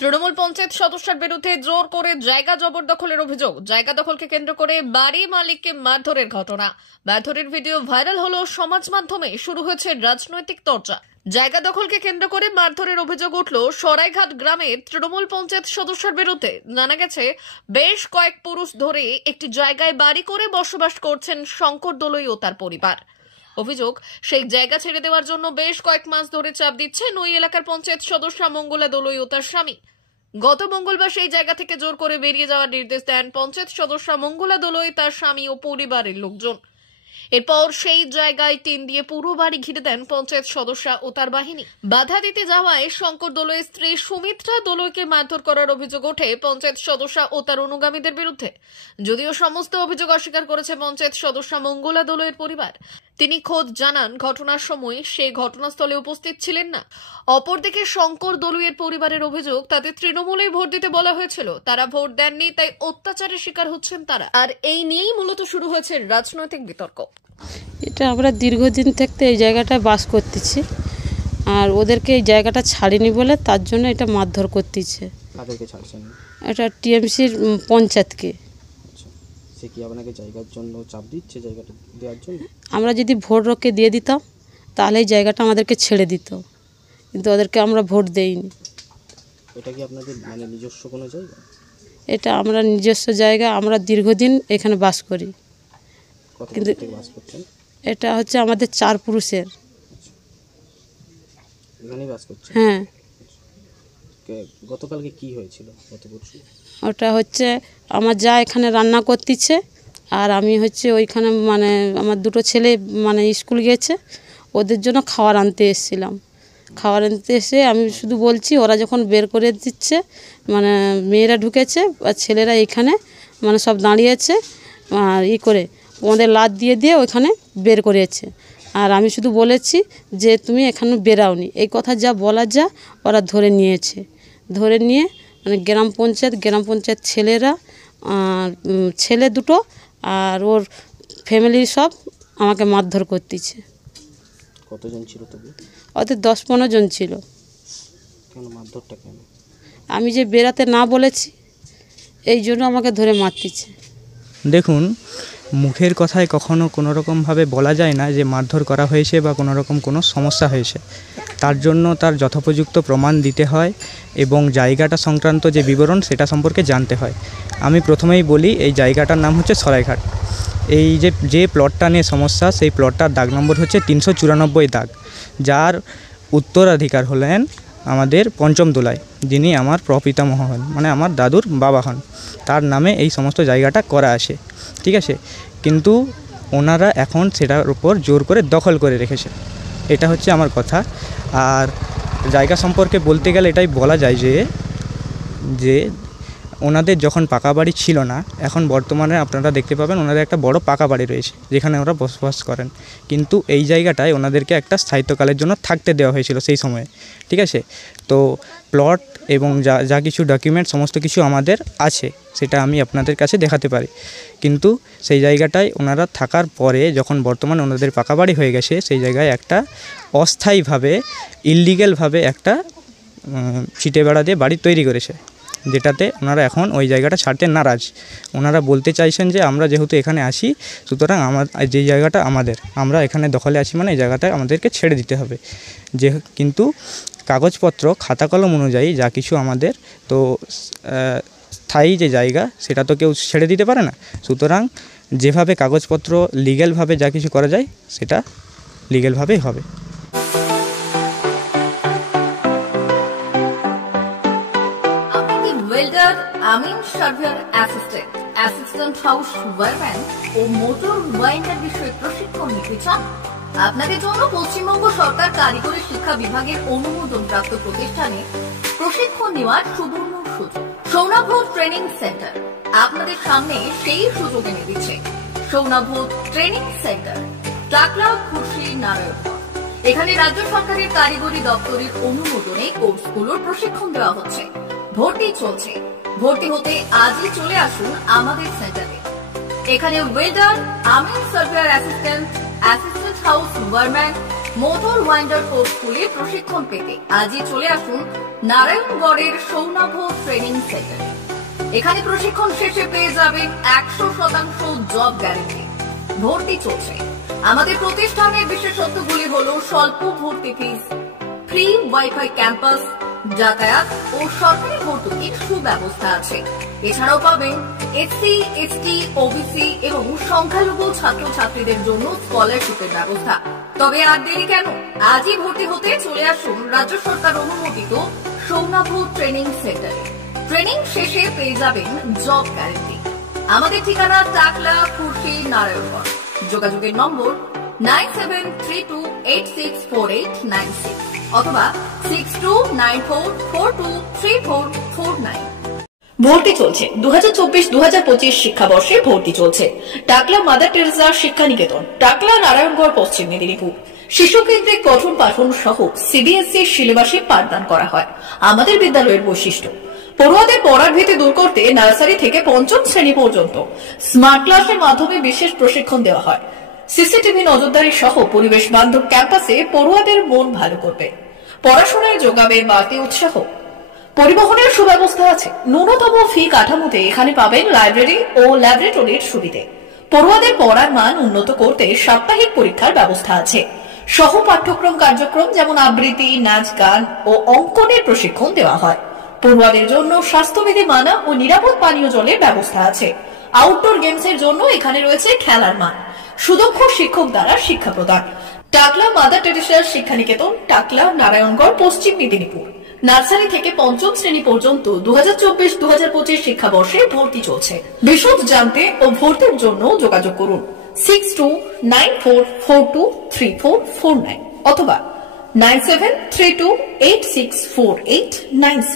তৃণমূল পঞ্চায়েত সদস্যের বিরুদ্ধে জোর করে জায়গা জবরদখলের অভিযোগ। জায়গা দখলকে কেন্দ্র করে বাড়ি মালিককে মারধরের ঘটনা। মারধরের ভিডিও ভাইরাল হলো সমাজ মাধ্যমে। শুরু হয়েছে রাজনৈতিক চর্চা। জায়গা দখলকে কেন্দ্র করে মারধরের অভিযোগ উঠল সরাইঘাট গ্রামের তৃণমূল পঞ্চায়েত সদস্যের বিরুদ্ধে। জানা গেছে, বেশ কয়েক পুরুষ ধরে একটি জায়গায় বাড়ি করে বসবাস করছেন শঙ্কর দলুই ও তার পরিবার। অভিযোগ, সেই জায়গা ছেড়ে দেওয়ার জন্য বেশ কয়েক মাস ধরে চাপ দিচ্ছেন ওই এলাকার পঞ্চায়েত সদস্য মঙ্গলা দলুই ও তার স্বামী। গত মঙ্গলবার সেই জায়গা থেকে জোর করে বেরিয়ে যাওয়ার নির্দেশ দেন পঞ্চায়েত সদস্য মঙ্গলা দলুই, তার স্বামী ও পরিবারের লোকজন। এরপর সেই জায়গায় টিন দিয়ে পুরো বাড়ি ঘিরে দেন পঞ্চায়েত সদস্য ও তার বাহিনী। বাধা দিতে যাওয়ায় শঙ্কর দলুইয়ের স্ত্রী সুমিত্রা দলুইকে মারধর করার অভিযোগ ওঠে পঞ্চায়েত সদস্য ও তার অনুগামীদের বিরুদ্ধে। যদিও সমস্ত অভিযোগ অস্বীকার করেছে পঞ্চায়েত সদস্য মঙ্গলা দলুইয়ের পরিবার। তিনি খোদ জানান, ঘটনার সময় সেই ঘটনাস্থলে উপস্থিত ছিলেন না। অপরদিকে শঙ্কর দলুইয়ের পরিবারের অভিযোগ, তাতে তৃণমূলেই ভোট দিতে বলা হয়েছিল, তারা ভোট দেননি, তাই অত্যাচারের শিকার হচ্ছেন তারা। আর এই নিয়েই মূলত শুরু হয়েছে রাজনৈতিক বিতর্ক। এটা আমরা দীর্ঘদিন থেকে এই জায়গাটায় বাস করতেছি, আর ওদেরকে এই জায়গাটা ছাড়েনি বলে তার জন্য এটা মারধর করতেছে। কাদেরকে ছাড়ছেন? এটা টিএমসির পঞ্চায়েতকে। সে কি আপনাকে জায়গার জন্য চাপ দিচ্ছে, জায়গাটা দেওয়ার জন্য? আমরা যদি ভোট রক্ষে দিয়ে দিতাম তাহলে এই জায়গাটা আমাদেরকে ছেড়ে দিত, কিন্তু ওদেরকে আমরা ভোট দেইনি। এটা কি আপনাদের মানে নিজস্ব কোনো জায়গা? এটা আমরা নিজস্ব জায়গা, আমরা দীর্ঘদিন এখানে বাস করি। কিন্তু বাস করছেন? এটা হচ্ছে আমাদের 4 পুরুষের। এখানেই বাস করছেন? হ্যাঁ। গতকালকে কি হয়েছিল? ওটা হচ্ছে আমার যা এখানে রান্না করতেছে, আর আমি হচ্ছে ওইখানে মানে আমার 2 ছেলে মানে স্কুল গিয়েছে, ওদের জন্য খাবার আনতে এসেছিলাম। খাবার আনতে এসে আমি শুধু বলছি, ওরা যখন বের করে দিচ্ছে মানে মেয়েরা ঢুকেছে আর ছেলেরা এখানে মানে সব দাঁড়িয়েছে, আর করে ওদের লাত দিয়ে দিয়ে ওইখানে বের করেছে। আর আমি শুধু বলেছি যে তুমি এখানে বেরাওনি, এই কথা যা বলা যা ওরা ধরে নিয়েছে। ধরে নিয়ে মানে গ্রাম পঞ্চায়েত ছেলেরা, ছেলে 2 আর ওর ফ্যামিলির সব আমাকে মারধর করতেছে। কতজন ছিল তবু? ওদের 10-15 জন ছিল। কেন মারধরটা কেন? আমি যে বেরাতে না বলেছি এই জন্য আমাকে ধরে মারতেছে। দেখুন, মুখের কথায় কখনো কোনো রকমভাবে বলা যায় না যে মারধর করা হয়েছে বা কোনো রকম কোনো সমস্যা হয়েছে। তার জন্য তার যথোপযুক্ত প্রমাণ দিতে হয় এবং জায়গাটা সংক্রান্ত যে বিবরণ সেটা সম্পর্কে জানতে হয়। আমি প্রথমেই বলি, এই জায়গাটার নাম হচ্ছে সরাইঘাট। এই যে প্লটটা নিয়ে সমস্যা, সেই প্লটটার দাগ নম্বর হচ্ছে 394 দাগ, যার উত্তরাধিকার হলেন আমাদের পঞ্চম দোলাই, যিনি আমার প্রপিতামহ হন, মানে আমার দাদুর বাবা হন। তার নামে এই সমস্ত জায়গাটা করা আছে, ঠিক আছে। কিন্তু ওনারা এখন সেটার উপর জোর করে দখল করে রেখেছে, এটা হচ্ছে আমার কথা। আর জায়গা সম্পর্কে বলতে গেলে এটাই বলা যায় যে ওনাদের যখন পাকা বাড়ি ছিল না, এখন বর্তমানে আপনারা দেখতে পাবেন ওনাদের একটা বড় পাকা বাড়ি রয়েছে যেখানে ওরা বসবাস করেন। কিন্তু এই জায়গাটায় ওনাদেরকে একটা স্থায়িত্বকালের জন্য থাকতে দেওয়া হয়েছিল সেই সময়ে, ঠিক আছে। তো প্লট এবং যা কিছু ডকুমেন্ট সমস্ত কিছু আমাদের আছে, সেটা আমি আপনাদের কাছে দেখাতে পারি। কিন্তু সেই জায়গাটায় ওনারা থাকার পরে যখন বর্তমানে ওনাদের পাকা বাড়ি হয়ে গেছে, সেই জায়গায় একটা অস্থায়ীভাবে ইললিগ্যালভাবে একটা ছিটে বেড়া দিয়ে বাড়ি তৈরি করেছে, যেটাতে ওনারা এখন ওই জায়গাটা ছাড়তে নারাজ। ওনারা বলতে চাইছেন যে আমরা যেহেতু এখানে আসি, সুতরাং যে জায়গাটা আমাদের, আমরা এখানে দখলে আছি, মানে এই জায়গাটা আমাদেরকে ছেড়ে দিতে হবে। কিন্তু কাগজপত্র খাতা কলম অনুযায়ী যা কিছু আমাদের, তো স্থায়ী যে জায়গা সেটা তো কেউ ছেড়ে দিতে পারে না। সুতরাং যেভাবে কাগজপত্র লিগ্যালভাবে যা কিছু করা যায় সেটা লিগ্যালভাবেই হবে। আমিন সার্ভেয়ার অ্যাসিস্ট্যান্ট হাউস ওয়ারম্যান ও মোটর ওয়াইন্ডার বিষয়ে প্রশিক্ষণ নিতে চান? আপনাদের জন্য পশ্চিমবঙ্গ সরকার কারিগরি শিক্ষা বিভাগের অনুমোদনপ্রাপ্ত প্রতিষ্ঠানে প্রশিক্ষণ নেওয়ার সুবর্ণ সুযোগ। সৌনাভ ট্রেনিং সেন্টার আপনাদের সামনে সেই সুযোগ এনে দিচ্ছে। সৌনাভ ট্রেনিং সেন্টার, টাকলা, খুশি, নারায়ণগঞ্জ। এখানে রাজ্য সরকারের কারিগরি দপ্তরের অনুমোদনে কোর্সগুলোর প্রশিক্ষণ দেওয়া হচ্ছে। ভর্তি চলছে। ভর্তি হতে আজই চলে আসুন আমাদের সেন্টারে। এখানে ওয়েল্ডার, আমিন surveyor assistant house wireman motor winder course স্কুলে প্রশিক্ষণ পেতে আজই চলে আসুন নারায়ণগড়ের সৌনভ ট্রেনিং সেন্টারে। এখানে প্রশিক্ষণ শেষে পেয়ে যাবেন 100% জব গ্যারান্টি। ভর্তি চলছে। আমাদের প্রতিষ্ঠানের বিশেষত্বগুলি হলো স্বল্প ভর্তি ফিস, ফ্রি ওয়াইফাই ক্যাম্পাস, যাতায়াত ও সরকারি ভর্তুকির সুব্যবস্থা আছে। এছাড়াও পাবেন এসসি, এসটি, ওবিসি এবং সংখ্যালঘু ছাত্রছাত্রীদের জন্য স্কলারশিপের ব্যবস্থা। তবে আর দেরি কেন, আজই ভর্তি হতে চলে আসুন রাজ্য সরকার অনুমোদিত সৌনভ ট্রেনিং সেন্টারে। ট্রেনিং শেষে পেয়ে যাবেন জব গ্যারান্টি। আমাদের ঠিকানা টাকলা, খুরশি, নারায়ণগড়। যোগাযোগের নম্বর 9732864896 অথবা 6294423449। ভর্তি চলছে। 2024-2025 শিক্ষাবর্ষে ভর্তি চলছে। টাকলা মাদার টেরেসা শিক্ষা নিকেতন, টাকলা, নারায়ণগড়, পশ্চিম মেদিনীপুর। শিশু কেন্দ্রিক পঠন পাঠন সহ সিবিএসই সিলেবাসে পাঠদান করা হয়। আমাদের বিদ্যালয়ের বৈশিষ্ট্য: পড়ুয়াদের পড়ার ভীতি দূর করতে নার্সারি থেকে পঞ্চম শ্রেণী পর্যন্ত স্মার্ট ক্লাসের মাধ্যমে বিশেষ প্রশিক্ষণ দেওয়া হয়। সিসিটিভি নজরদারি সহ পরিবেশ বান্ধব ক্যাম্পাসে পড়ুয়াদের মন ভালো করবে। পড়াশোনায় যোগাবে বাড়তি উৎসাহ। পরিবহনের সুব্যবস্থা আছে। ন্যূনতম ফি কাঠামোতে এখানে পাবেন লাইব্রেরি ও ল্যাবরেটরির সুবিধে। পড়ুয়াদের পড়ার মান উন্নত করতে সাপ্তাহিক পরীক্ষার ব্যবস্থা আছে। সহ পাঠ্যক্রম কার্যক্রম যেমন আবৃত্তি, নাচ, গান ও অঙ্কনের প্রশিক্ষণ দেওয়া হয়। পড়ুয়াদের জন্য স্বাস্থ্যবিধি মানা ও নিরাপদ পানীয় জলের ব্যবস্থা আছে। আউটডোর গেমসের জন্য এখানে রয়েছে খেলার মাঠ। সুদক্ষ শিক্ষক দ্বারা শিক্ষা প্রদান। টাকলা মাদার টেরেসা শিক্ষা নিকেতন, টাকলা, নারায়ণগড়, পশ্চিম মেদিনীপুর। নার্সারি থেকে পঞ্চম শ্রেণী পর্যন্ত 2024-2025 শিক্ষাবর্ষে ভর্তি চলছে। বিশদ জানতে ও ভর্তির জন্য যোগাযোগ করুন 6294423449 অথবা 9732864896।